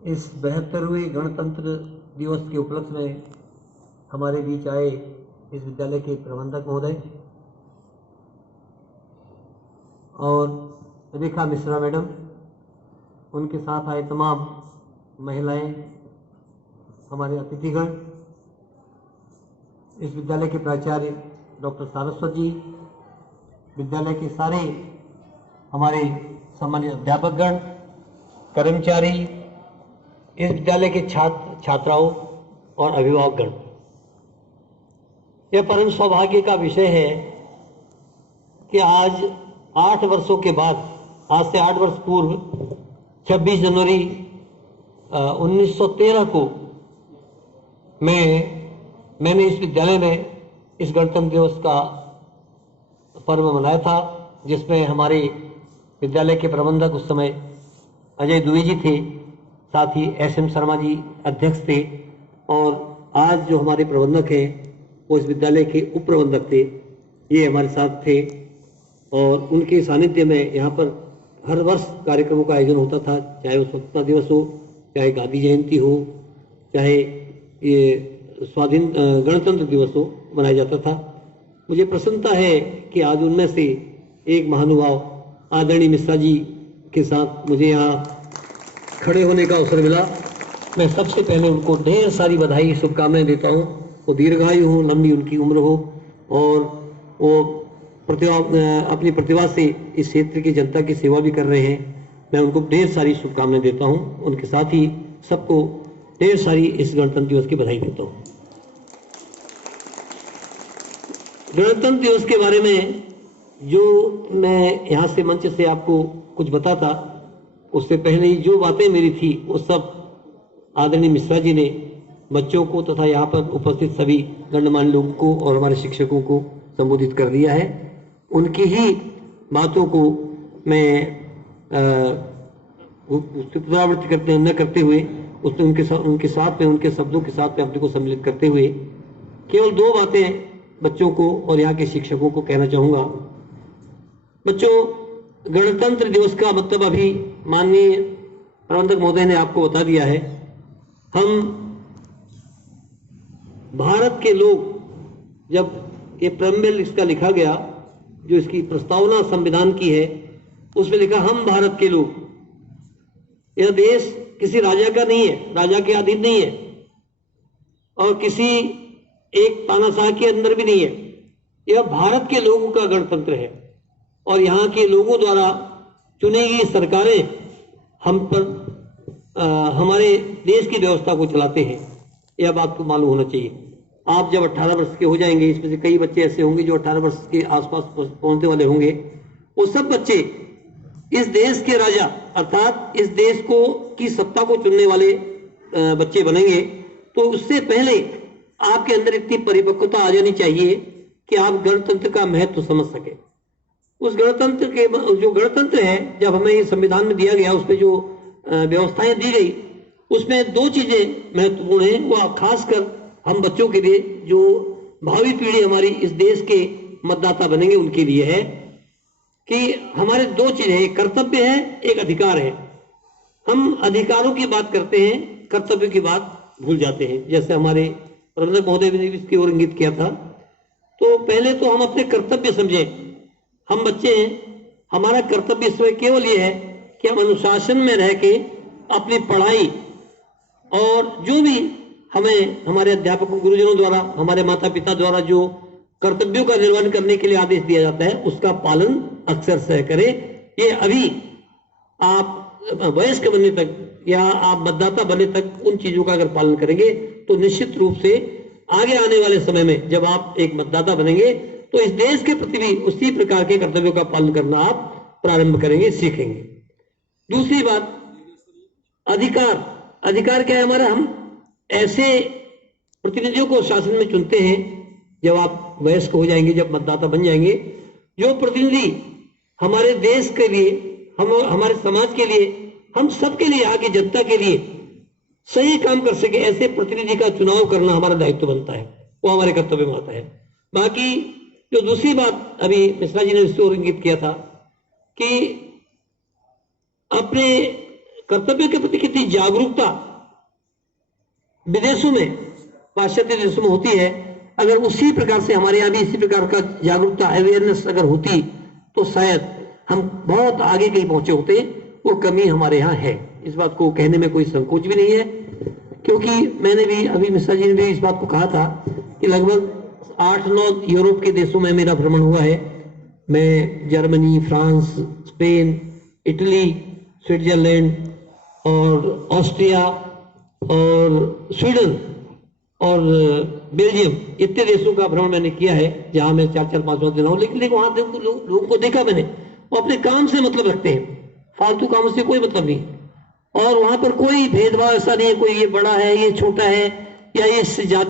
इस 72वें गणतंत्र दिवस के उपलक्ष्य में हमारे बीच आए इस विद्यालय के प्रबंधक महोदय और रेखा मिश्रा मैडम, उनके साथ आए तमाम महिलाएं, हमारे अतिथिगण, इस विद्यालय के प्राचार्य डॉक्टर सारस्वत जी, विद्यालय के सारे हमारे सम्मानित अध्यापकगण, कर्मचारी, इस विद्यालय के छात्र छात्राओं और अभिभावकगण, यह परम सौभाग्य का विषय है कि आज 8 वर्षों के बाद, आज से 8 वर्ष पूर्व 26 जनवरी 1913 को मैंने इस विद्यालय में इस गणतंत्र दिवस का पर्व मनाया था, जिसमें हमारे विद्यालय के प्रबंधक उस समय अजय द्विवेदी जी थे, साथ ही SM शर्मा जी अध्यक्ष थे और आज जो हमारे प्रबंधक हैं वो इस विद्यालय के उप प्रबंधक थे, ये हमारे साथ थे और उनके सानिध्य में यहाँ पर हर वर्ष कार्यक्रमों का आयोजन होता था, चाहे वो स्वतंत्रता दिवस हो, चाहे गांधी जयंती हो, चाहे ये स्वाधीन गणतंत्र दिवस हो, मनाया जाता था। मुझे प्रसन्नता है कि आज उनमें से एक महानुभाव आदरणीय मिश्रा जी के साथ मुझे यहाँ खड़े होने का अवसर मिला। मैं सबसे पहले उनको ढेर सारी बधाई, शुभकामनाएं देता हूँ। वो दीर्घायु हो, लंबी उनकी उम्र हो और वो अपनी प्रतिभा से इस क्षेत्र की जनता की सेवा भी कर रहे हैं। मैं उनको ढेर सारी शुभकामनाएं देता हूँ। उनके साथ ही सबको ढेर सारी इस गणतंत्र दिवस की बधाई देता हूँ। गणतंत्र दिवस के बारे में जो मैं यहाँ से मंच से आपको कुछ बताता, उससे पहले ही जो बातें मेरी थी वो सब आदरणीय मिश्रा जी ने बच्चों को तथा यहाँ पर उपस्थित सभी गणमान्य लोगों को और हमारे शिक्षकों को संबोधित कर दिया है। उनकी ही बातों को मैं पुनरावृत्ति न करते हुए उनके साथ में, उनके शब्दों के साथ में अपने को सम्मिलित करते हुए केवल 2 बातें बच्चों को और यहाँ के शिक्षकों को कहना चाहूँगा। बच्चों, गणतंत्र दिवस का मतलब अभी माननीय प्रबंधक महोदय ने आपको बता दिया है। हम भारत के लोग, जब ये प्रेम्बल इसका लिखा गया, जो इसकी प्रस्तावना संविधान की है, उसमें लिखा हम भारत के लोग। यह देश किसी राजा का नहीं है, राजा के अधीन नहीं है और किसी एक तानाशाह के अंदर भी नहीं है। यह भारत के लोगों का गणतंत्र है और यहाँ के लोगों द्वारा चुनी गई सरकारें हम पर हमारे देश की व्यवस्था को चलाते हैं। यह बात को मालूम होना चाहिए। आप जब 18 वर्ष के हो जाएंगे, इसमें से कई बच्चे ऐसे होंगे जो 18 वर्ष के आसपास पहुंचने वाले होंगे, वो सब बच्चे इस देश के राजा अर्थात इस देश को की सत्ता को चुनने वाले बच्चे बनेंगे। तो उससे पहले आपके अंदर इतनी परिपक्वता आ जानी चाहिए कि आप गणतंत्र का महत्व समझ सके। उस गणतंत्र के जो गणतंत्र है, जब हमें संविधान में दिया गया, उसमें जो व्यवस्थाएं दी गई, उसमें 2 चीजें महत्वपूर्ण हैं। वो खासकर हम बच्चों के लिए, जो भावी पीढ़ी हमारी इस देश के मतदाता बनेंगे, उनके लिए है कि हमारे 2 चीजें हैं, एक कर्तव्य है, एक अधिकार है। हम अधिकारों की बात करते हैं, कर्तव्य की बात भूल जाते हैं। जैसे हमारे प्रबंधक महोदय ने इसकी ओर इंगित किया था। तो पहले तो हम अपने कर्तव्य समझें। हम बच्चे हैं, हमारा कर्तव्य इसमें केवल ये है कि हम अनुशासन में रह के अपनी पढ़ाई और जो भी हमें हमारे अध्यापकों, गुरुजनों द्वारा, हमारे माता पिता द्वारा जो कर्तव्यों का निर्वहन करने के लिए आदेश दिया जाता है, उसका पालन अक्सर से करें। ये अभी आप वयस्क बनने तक या आप मतदाता बनने तक उन चीजों का अगर पालन करेंगे तो निश्चित रूप से आगे आने वाले समय में जब आप एक मतदाता बनेंगे तो इस देश के प्रति भी उसी प्रकार के कर्तव्यों का पालन करना आप प्रारंभ करेंगे, सीखेंगे। दूसरी बात, अधिकार। अधिकार क्या है हमारा? हम ऐसे प्रतिनिधियों को शासन में चुनते हैं, जब आप वयस्क हो जाएंगे, जब मतदाता बन जाएंगे, जो प्रतिनिधि हमारे देश के लिए, हमारे समाज के लिए, हम सबके लिए, आगे जनता के लिए सही काम कर सके, ऐसे प्रतिनिधि का चुनाव करना हमारा दायित्व बनता है, वो हमारे कर्तव्य में आता है। बाकी जो दूसरी बात अभी मिश्रा जी ने इससे और इंगित किया था कि अपने कर्तव्य के प्रति कितनी जागरूकता विदेशों में, पाश्चात्य देशों में होती है, अगर उसी प्रकार से हमारे यहाँ भी इसी प्रकार का जागरूकता, अवेयरनेस अगर होती तो शायद हम बहुत आगे कहीं पहुंचे होते। वो कमी हमारे यहाँ है, इस बात को कहने में कोई संकोच भी नहीं है, क्योंकि मैंने भी अभी मिश्रा जी ने भी इस बात को कहा था कि लगभग 8-9 यूरोप के देशों में मेरा भ्रमण हुआ है। मैं Germany, France, Spain, Italy, Switzerland और ऑस्ट्रिया और स्वीडन और बेल्जियम, इतने देशों का भ्रमण मैंने किया है जहां मैं 4-5 दिन हूं। लेकिन वहां लोगों को देखा मैंने, वो अपने काम से मतलब रखते हैं, फालतू कामों से कोई मतलब नहीं, और वहां पर कोई भेदभाव ऐसा नहीं है, कोई ये बड़ा है, ये छोटा है, या ये